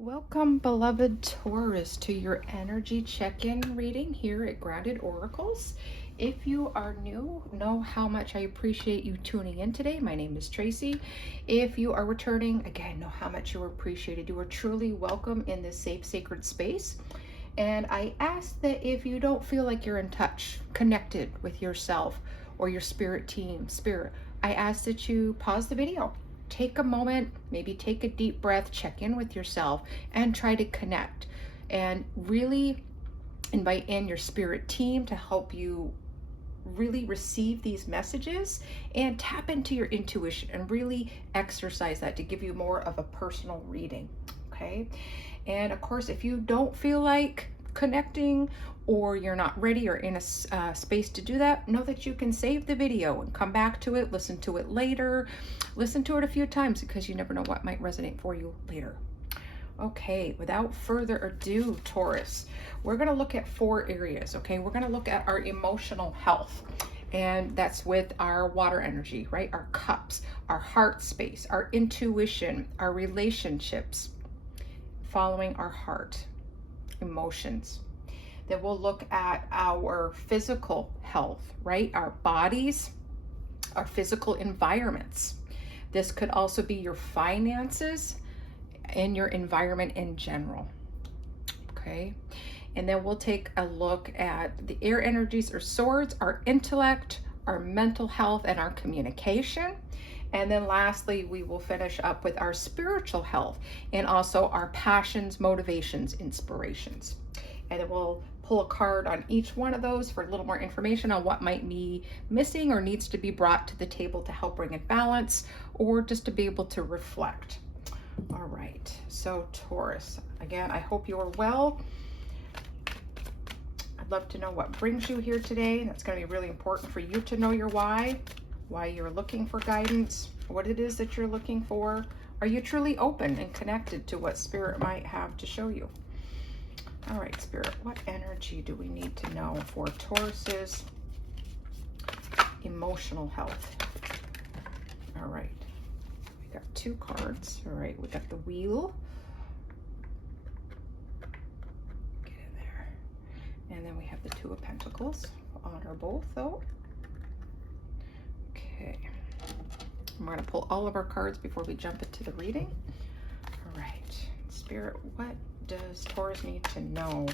Welcome, beloved Taurus, to your energy check-in reading here at Grounded Oracles. If you are new, know how much I appreciate you tuning in today. My name is Tracy. If you are returning, again, know how much you are appreciated. You are truly welcome in this safe, sacred space. And I ask that if you don't feel like you're in touch, connected with yourself or your spirit team, I ask that you pause the video. Take a moment, maybe take a deep breath, check in with yourself, and try to connect. And really invite in your spirit team to help you really receive these messages and tap into your intuition and really exercise that to give you more of a personal reading. Okay. And of course, if you don't feel like connecting or you're not ready or in a space to do that, know that you can save the video and come back to it, listen to it later, listen to it a few times because you never know what might resonate for you later. Okay, without further ado, Taurus, we're going to look at 4 areas, okay? We're going to look at our emotional health, and that's with our water energy, right? Our cups, our heart space, our intuition, our relationships, following our heart, emotions. Then we'll look at our physical health, right? Our bodies, our physical environments. This could also be your finances and your environment in general. Okay. And then we'll take a look at the air energies or swords, our intellect, our mental health, and our communication. And then lastly, we will finish up with our spiritual health and also our passions, motivations, inspirations. And then we'll pull a card on each one of those for a little more information on what might be missing or needs to be brought to the table to help bring in balance or just to be able to reflect. All right, so Taurus, again, I hope you are well. I'd love to know what brings you here today. That's going to be really important for you to know your why you're looking for guidance, what it is that you're looking for. Are you truly open and connected to what Spirit might have to show you? All right, Spirit, what energy do we need to know for Taurus's emotional health? All right. Got 2 cards. All right, we got the Wheel. Get in there. And then we have the 2 of Pentacles. Honor both, though. Okay. We're going to pull all of our cards before we jump into the reading. All right. Spirit, what does Taurus need to know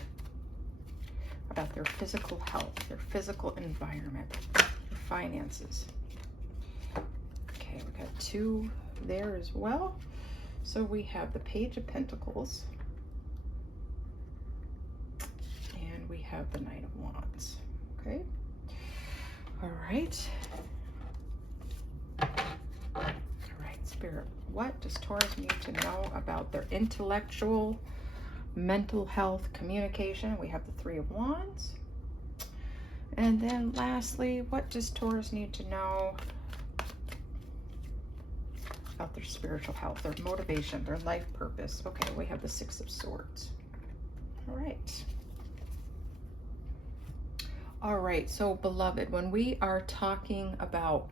about their physical health, their physical environment, their finances? Okay, we got 2 there as well. So we have the Page of Pentacles and we have the Knight of Wands. Okay. All right. All right, Spirit, what does Taurus need to know about their intellectual, mental health, communication? We have the 3 of Wands. And then lastly, what does Taurus need to know about their spiritual health, their motivation, their life purpose? Okay, we have the 6 of Swords. All right. All right, so beloved, when we are talking about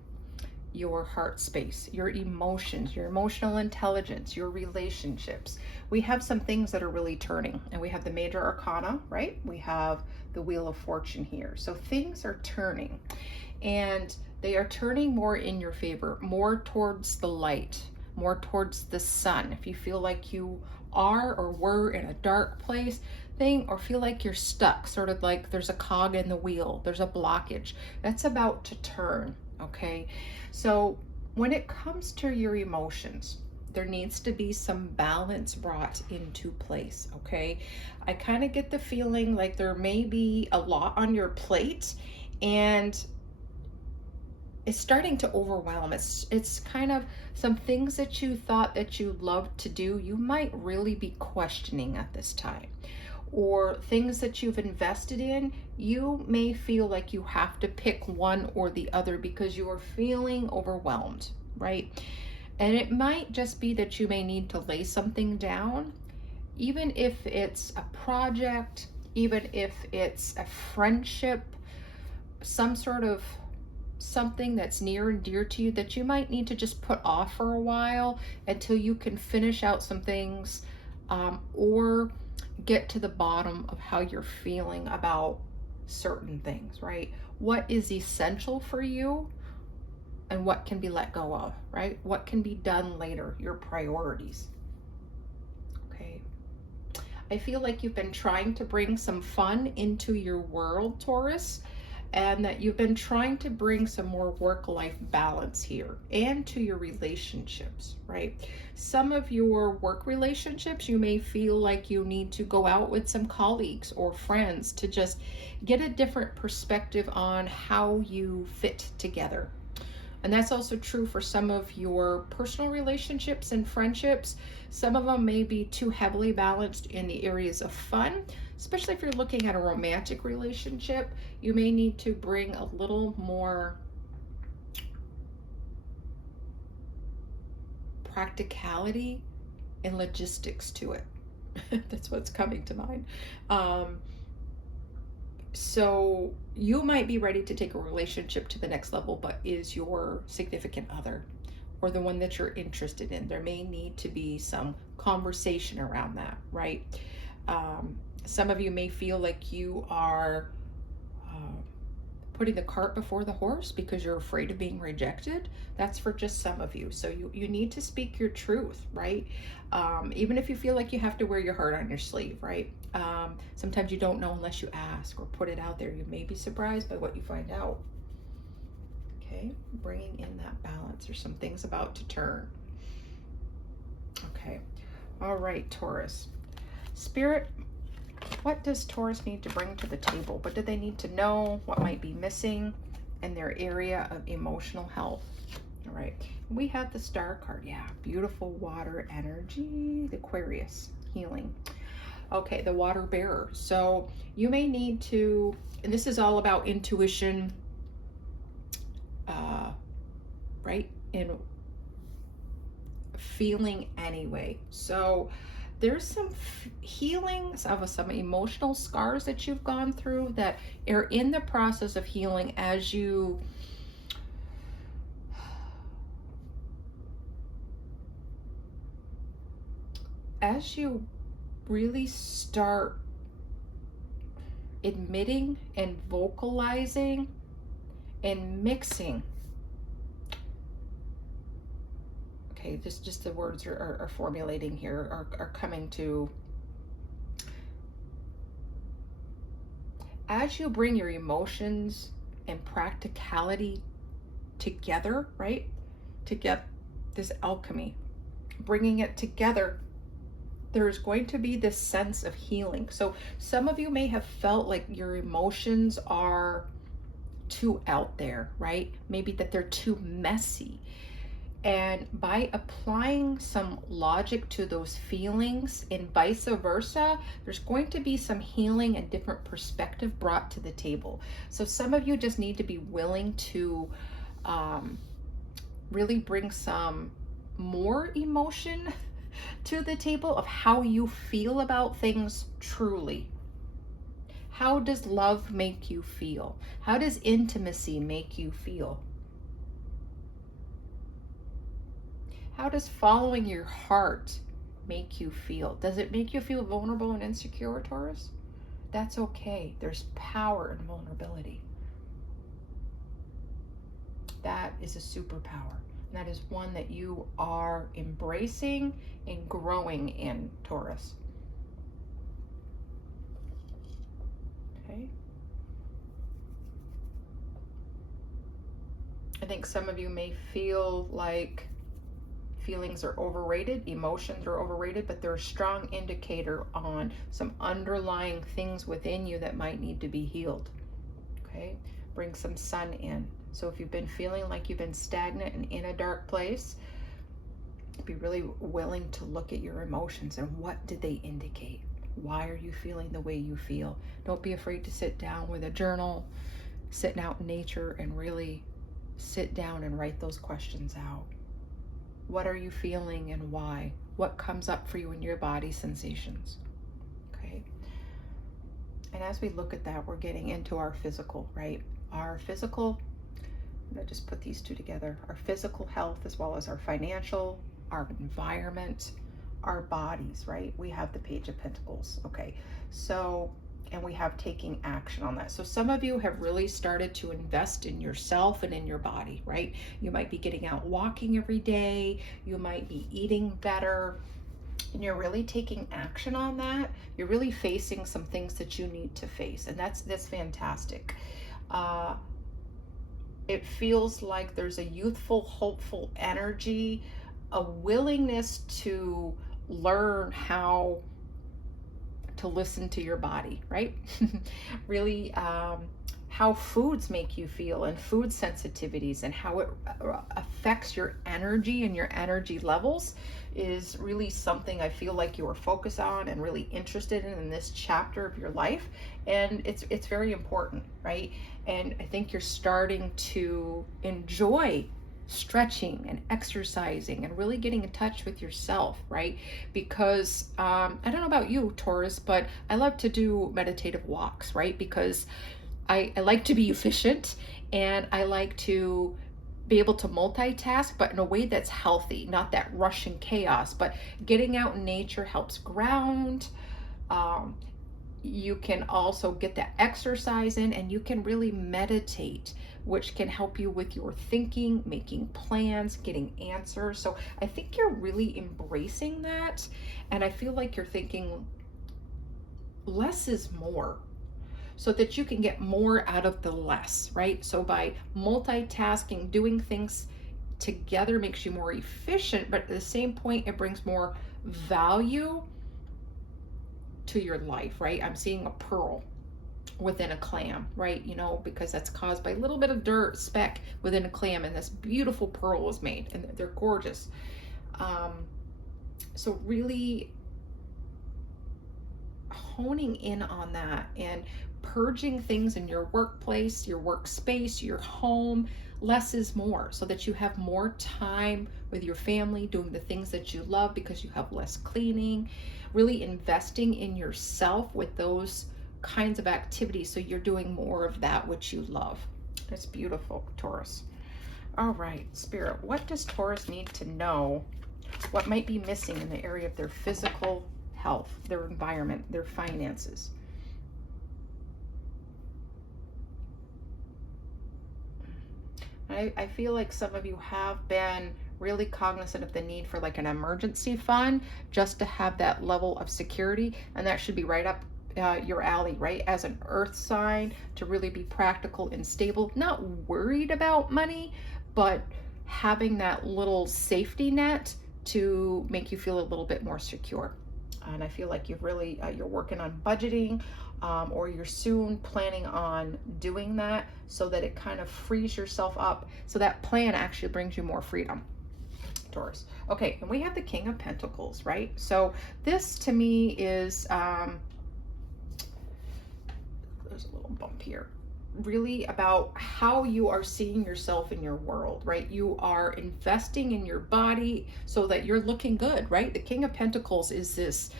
your heart space, your emotions, your emotional intelligence, your relationships, we have some things that are really turning, and we have the Major Arcana, right? We have the Wheel of Fortune here. So things are turning, and they are turning more in your favor, more towards the light, more towards the sun. If you feel like you are or were in a dark place thing, or feel like you're stuck, sort of like there's a cog in the wheel, there's a blockage, that's about to turn, okay? So when it comes to your emotions, there needs to be some balance brought into place, okay? I kind of get the feeling like there may be a lot on your plate and it's starting to overwhelm. It's kind of some things that you thought that you loved to do, you might really be questioning at this time. Or things that you've invested in, you may feel like you have to pick one or the other because you are feeling overwhelmed, right? And it might just be that you may need to lay something down, even if it's a project, even if it's a friendship, some sort of something that's near and dear to you that you might need to just put off for a while until you can finish out some things or get to the bottom of how you're feeling about certain things, right? What is essential for you and what can be let go of, right? What can be done later, your priorities. Okay. I feel like you've been trying to bring some fun into your world, Taurus, and that you've been trying to bring some more work-life balance here and to your relationships, right? Some of your work relationships, you may feel like you need to go out with some colleagues or friends to just get a different perspective on how you fit together. And that's also true for some of your personal relationships and friendships. Some of them may be too heavily balanced in the areas of fun, especially if you're looking at a romantic relationship. You may need to bring a little more practicality and logistics to it. That's what's coming to mind. So you might be ready to take a relationship to the next level, but is your significant other or the one that you're interested in, there may need to be some conversation around that, right? Some of you may feel like you are putting the cart before the horse because you're afraid of being rejected. That's for just some of you. So you need to speak your truth, right? Even if you feel like you have to wear your heart on your sleeve, right? Sometimes you don't know unless you ask or put it out there. You may be surprised by what you find out. Okay, bringing in that balance. There's some things about to turn. Okay, all right, Taurus. Spirit, what does Taurus need to bring to the table? What do they need to know? What might be missing in their area of emotional health? All right, we have the Star card. Yeah, beautiful water energy, the Aquarius, healing. Okay, the water bearer. So you may need to, and this is all about intuition, right? And feeling anyway. So there's some healings of some emotional scars that you've gone through that are in the process of healing as you really start admitting and vocalizing and mixing. Okay, just the words are formulating here, are coming to. As you bring your emotions and practicality together, right? To get this alchemy, bringing it together, there's going to be this sense of healing. So some of you may have felt like your emotions are too out there, right? Maybe that they're too messy. And by applying some logic to those feelings and vice versa, there's going to be some healing and different perspective brought to the table. So some of you just need to be willing to really bring some more emotion to the table of how you feel about things truly. How does love make you feel? How does intimacy make you feel? How does following your heart make you feel? Does it make you feel vulnerable and insecure, Taurus? That's okay. There's power in vulnerability. That is a superpower. And that is one that you are embracing and growing in, Taurus. Okay. I think some of you may feel like feelings are overrated, emotions are overrated, but they're a strong indicator on some underlying things within you that might need to be healed. Okay, bring some sun in. So if you've been feeling like you've been stagnant and in a dark place, be really willing to look at your emotions and what did they indicate? Why are you feeling the way you feel? Don't be afraid to sit down with a journal, sitting out in nature, and really sit down and write those questions out. What are you feeling and why? What comes up for you in your body sensations? Okay. And as we look at that, we're getting into our physical, right? Our physical, I'm going to just put these two together. Our physical health as well as our financial, our environment, our bodies, right? We have the Page of Pentacles. Okay, so, and we have taking action on that. So some of you have really started to invest in yourself and in your body, right? You might be getting out walking every day. You might be eating better, and you're really taking action on that. You're really facing some things that you need to face, and that's fantastic. It feels like there's a youthful, hopeful energy, a willingness to learn how to listen to your body, right? Really, how foods make you feel, and food sensitivities, and how it affects your energy and your energy levels is really something I feel like you are focused on and really interested in this chapter of your life. And it's very important, right? And I think you're starting to enjoy stretching and exercising and really getting in touch with yourself, right? Because I don't know about you, Taurus, but I love to do meditative walks, right? Because I like to be efficient, and I like to be able to multitask, but in a way that's healthy, not that rush and chaos. But getting out in nature helps ground. You can also get that exercise in, and you can really meditate, which can help you with your thinking, making plans, getting answers. So I think you're really embracing that. And I feel like you're thinking less is more, so that you can get more out of the less, right? So by multitasking, doing things together makes you more efficient, but at the same point, it brings more value to your life, right? I'm seeing a pearl within a clam, right? You know, because that's caused by a little bit of dirt speck within a clam, and this beautiful pearl is made, and they're gorgeous. So really honing in on that and purging things in your workplace, your workspace, your home. Less is more, so that you have more time with your family, doing the things that you love because you have less cleaning. Really investing in yourself with those kinds of activities, so you're doing more of that which you love. That's beautiful, Taurus. All right, Spirit, what does Taurus need to know? What might be missing in the area of their physical health, their environment, their finances? I feel like some of you have been really cognizant of the need for like an emergency fund, just to have that level of security, and that should be right up your alley, right? As an earth sign, to really be practical and stable, not worried about money, but having that little safety net to make you feel a little bit more secure. And I feel like you've really, you're working on budgeting, or you're soon planning on doing that, so that it kind of frees yourself up. So that plan actually brings you more freedom, Taurus. Okay, and we have the King of Pentacles, right? So this to me is, there's a little bump here, really about how you are seeing yourself in your world, right? You are investing in your body so that you're looking good, right? The King of Pentacles is this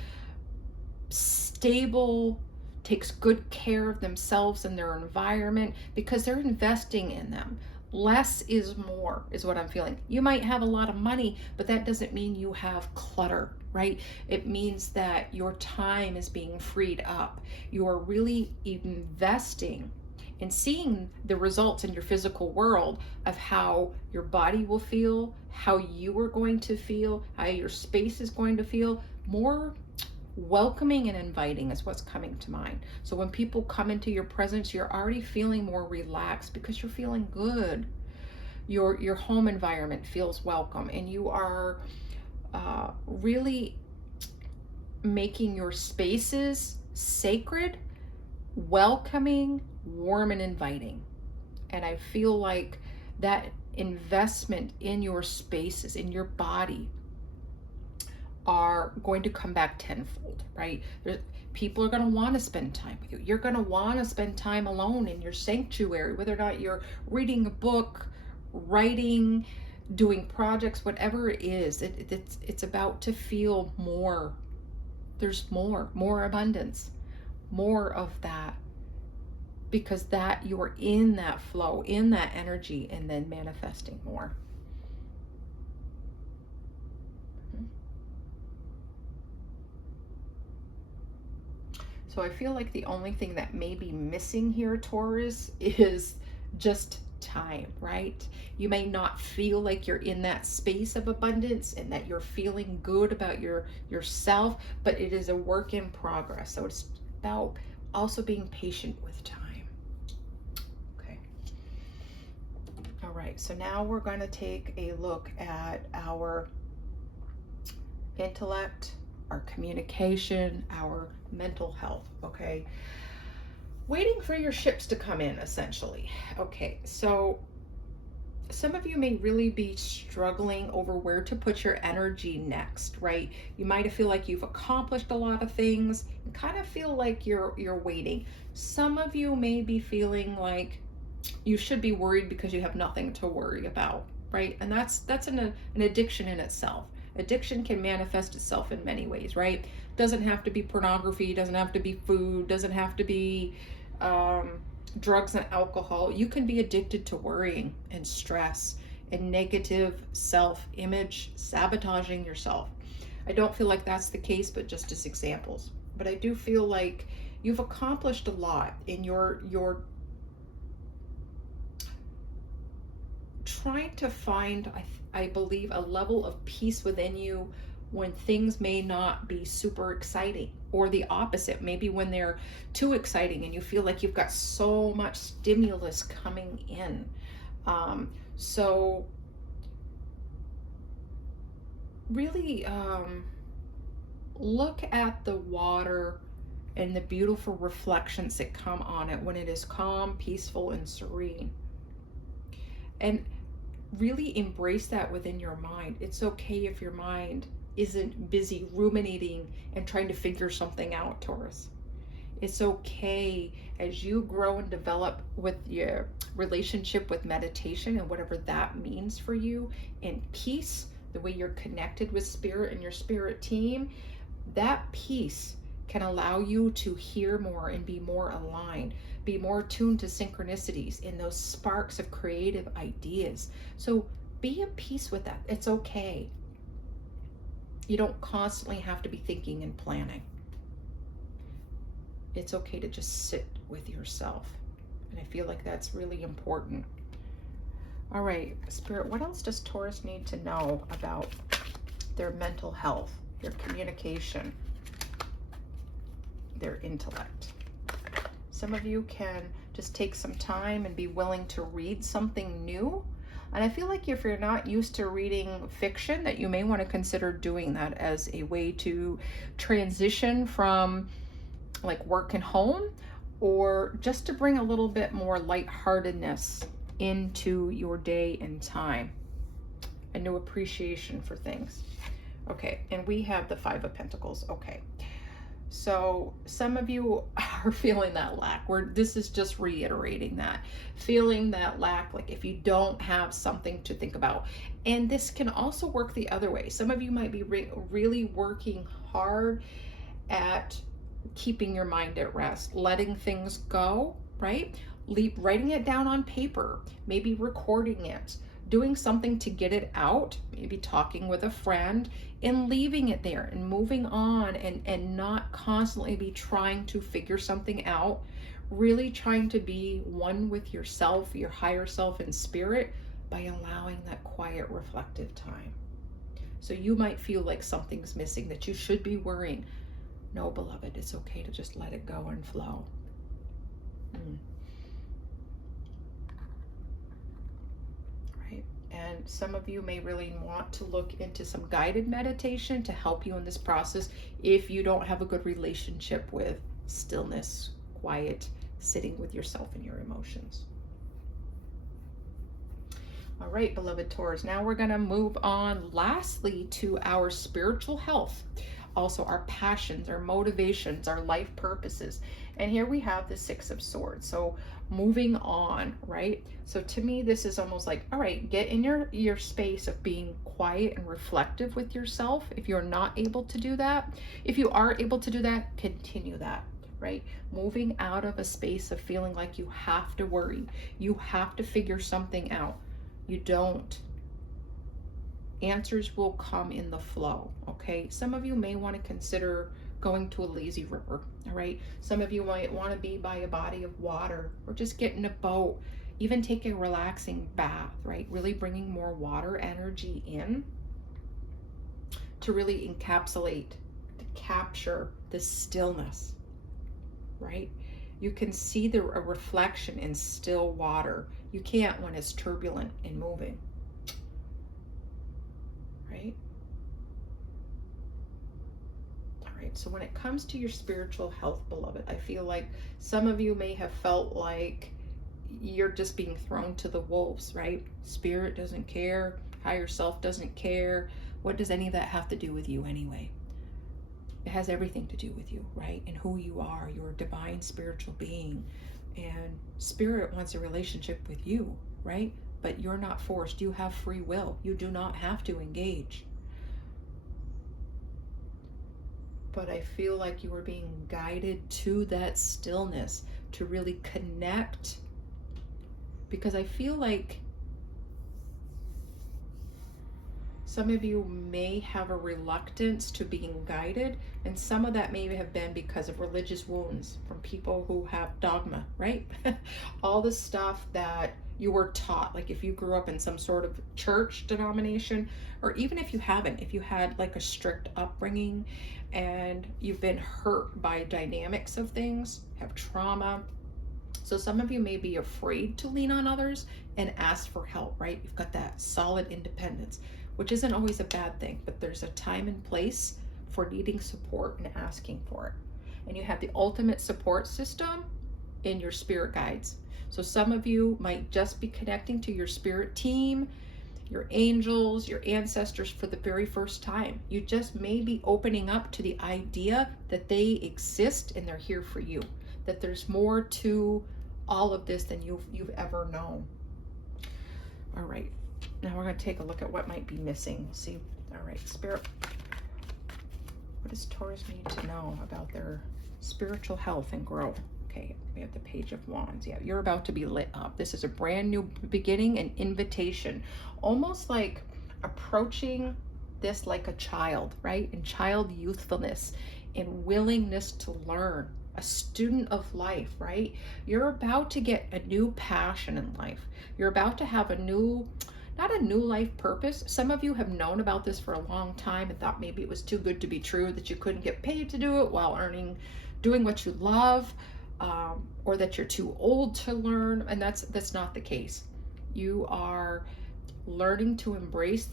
stable, takes good care of themselves and their environment because they're investing in them. Less is more is what I'm feeling. You might have a lot of money, but that doesn't mean you have clutter, right? It means that your time is being freed up. You are really investing in seeing the results in your physical world of how your body will feel, how you are going to feel, how your space is going to feel. More welcoming and inviting is what's coming to mind. So when people come into your presence, you're already feeling more relaxed because you're feeling good. Your home environment feels welcome, and you are really making your spaces sacred, welcoming, warm, and inviting. And I feel like that investment in your spaces, in your body, are going to come back tenfold, right? People are going to want to spend time with you. You're going to want to spend time alone in your sanctuary, whether or not you're reading a book, writing, doing projects, whatever it is. It's about to feel more. There's more abundance, more of that, because that you're in that flow, in that energy, and then manifesting more. So I feel like the only thing that may be missing here, Taurus, is just time, right? You may not feel like you're in that space of abundance and that you're feeling good about yourself, but it is a work in progress. So it's about also being patient with time. Okay. All right, so now we're going to take a look at our intellect, our communication, our mental health, okay? Waiting for your ships to come in, essentially. Okay, so some of you may really be struggling over where to put your energy next, right? You might feel like you've accomplished a lot of things and kind of feel like you're waiting. Some of you may be feeling like you should be worried because you have nothing to worry about, right? And that's an addiction in itself. Addiction can manifest itself in many ways, right? Doesn't have to be pornography, doesn't have to be food, doesn't have to be drugs and alcohol. You can be addicted to worrying and stress and negative self-image, sabotaging yourself. I don't feel like that's the case, but just as examples. But I do feel like you've accomplished a lot in your trying to find, I believe, a level of peace within you when things may not be super exciting, or the opposite, maybe when they're too exciting and you feel like you've got so much stimulus coming in. So really look at the water and the beautiful reflections that come on it when it is calm, peaceful, and serene. And really embrace that within your mind. It's okay if your mind isn't busy ruminating and trying to figure something out, Taurus. It's okay as you grow and develop with your relationship with meditation and whatever that means for you, and peace, the way you're connected with spirit and your spirit team, that peace can allow you to hear more and be more aligned, be more tuned to synchronicities and those sparks of creative ideas. So be at peace with that. It's okay. You don't constantly have to be thinking and planning. It's okay to just sit with yourself. And I feel like that's really important. All right, Spirit, what else does Taurus need to know about their mental health, their communication, their intellect? Some of you can just take some time and be willing to read something new. And I feel like if you're not used to reading fiction, that you may want to consider doing that as a way to transition from like work and home, or just to bring a little bit more lightheartedness into your day and time, a new appreciation for things. Okay, and we have the Five of Pentacles. Okay. So some of you are feeling that lack, where this is just reiterating that, feeling that lack, like if you don't have something to think about. And this can also work the other way. Some of you might be really working hard at keeping your mind at rest, letting things go, right? Writing it down on paper, maybe recording it, doing something to get it out, maybe talking with a friend, and leaving it there and moving on, and not constantly be trying to figure something out, really trying to be one with yourself, your higher self and spirit, by allowing that quiet, reflective time. So you might feel like something's missing, that you should be worrying. No, beloved, it's okay to just let it go and flow. And some of you may really want to look into some guided meditation to help you in this process if you don't have a good relationship with stillness, quiet, sitting with yourself and your emotions. All right, beloved Taurus, now we're going to move on lastly to our spiritual health, also our passions, our motivations, our life purposes. And here we have the Six of Swords. So moving on, right? So to me, this is almost like, all right, get in your space of being quiet and reflective with yourself. If you're not able to do that, if you are able to do that, continue that, right? Moving out of a space of feeling like you have to worry, you have to figure something out. You don't. Answers will come in the flow, okay? Some of you may want to consider going to a lazy river, all right? Some of you might want to be by a body of water, or just get in a boat, even take a relaxing bath, right? Really bringing more water energy in to really encapsulate, to capture the stillness, right? You can see a reflection in still water. You can't when it's turbulent and moving, right? All right, so when it comes to your spiritual health, beloved, I feel like some of you may have felt like you're just being thrown to the wolves, right? Spirit doesn't care, higher self doesn't care. What does any of that have to do with you anyway? It has everything to do with you, right? And who you are. You're a divine spiritual being. And spirit wants a relationship with you, right? But you're not forced. You have free will. You do not have to engage. But I feel like you are being guided to that stillness, to really connect. Because I feel like some of you may have a reluctance to being guided, and some of that may have been because of religious wounds from people who have dogma, right? All the stuff that you were taught, like if you grew up in some sort of church denomination, or even if you haven't, if you had like a strict upbringing and you've been hurt by dynamics of things, have trauma. So some of you may be afraid to lean on others and ask for help, right? You've got that solid independence, which isn't always a bad thing, but there's a time and place for needing support and asking for it. And you have the ultimate support system in your spirit guides. So some of you might just be connecting to your spirit team, your angels, your ancestors for the very first time. You just may be opening up to the idea that they exist and they're here for you, that there's more to all of this than you've ever known. All right. Now we're going to take a look at what might be missing. See, all right, Spirit, what does Taurus need to know about their spiritual health and growth? Okay, we have the Page of Wands. Yeah, you're about to be lit up. This is a brand new beginning, an invitation, almost like approaching this like a child, right? In child youthfulness, in willingness to learn, a student of life, right? You're about to get a new passion in life. You're about to have a new, not a new life purpose. Some of you have known about this for a long time and thought maybe it was too good to be true, that you couldn't get paid to do it while doing what you love, or that you're too old to learn. And that's not the case. You are learning to embrace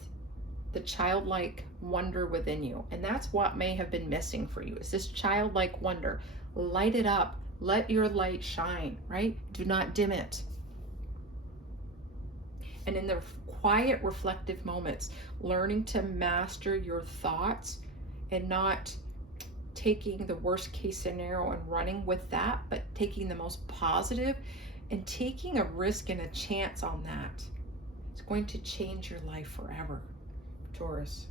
the childlike wonder within you. And that's what may have been missing for you, is this childlike wonder. Light it up. Let your light shine, right? Do not dim it. And in the quiet, reflective moments, learning to master your thoughts and not taking the worst case scenario and running with that, but taking the most positive and taking a risk and a chance on that. It's going to change your life forever, Taurus.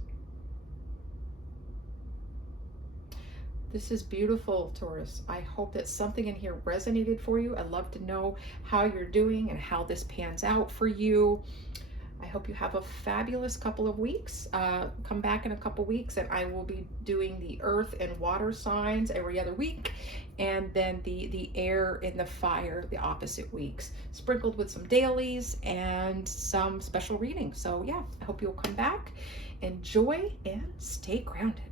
This is beautiful, Taurus. I hope that something in here resonated for you. I'd love to know how you're doing and how this pans out for you. I hope you have a fabulous couple of weeks. Come back in a couple weeks and I will be doing the earth and water signs every other week, and then the air and the fire the opposite weeks, sprinkled with some dailies and some special readings. So yeah, I hope you'll come back. Enjoy and stay grounded.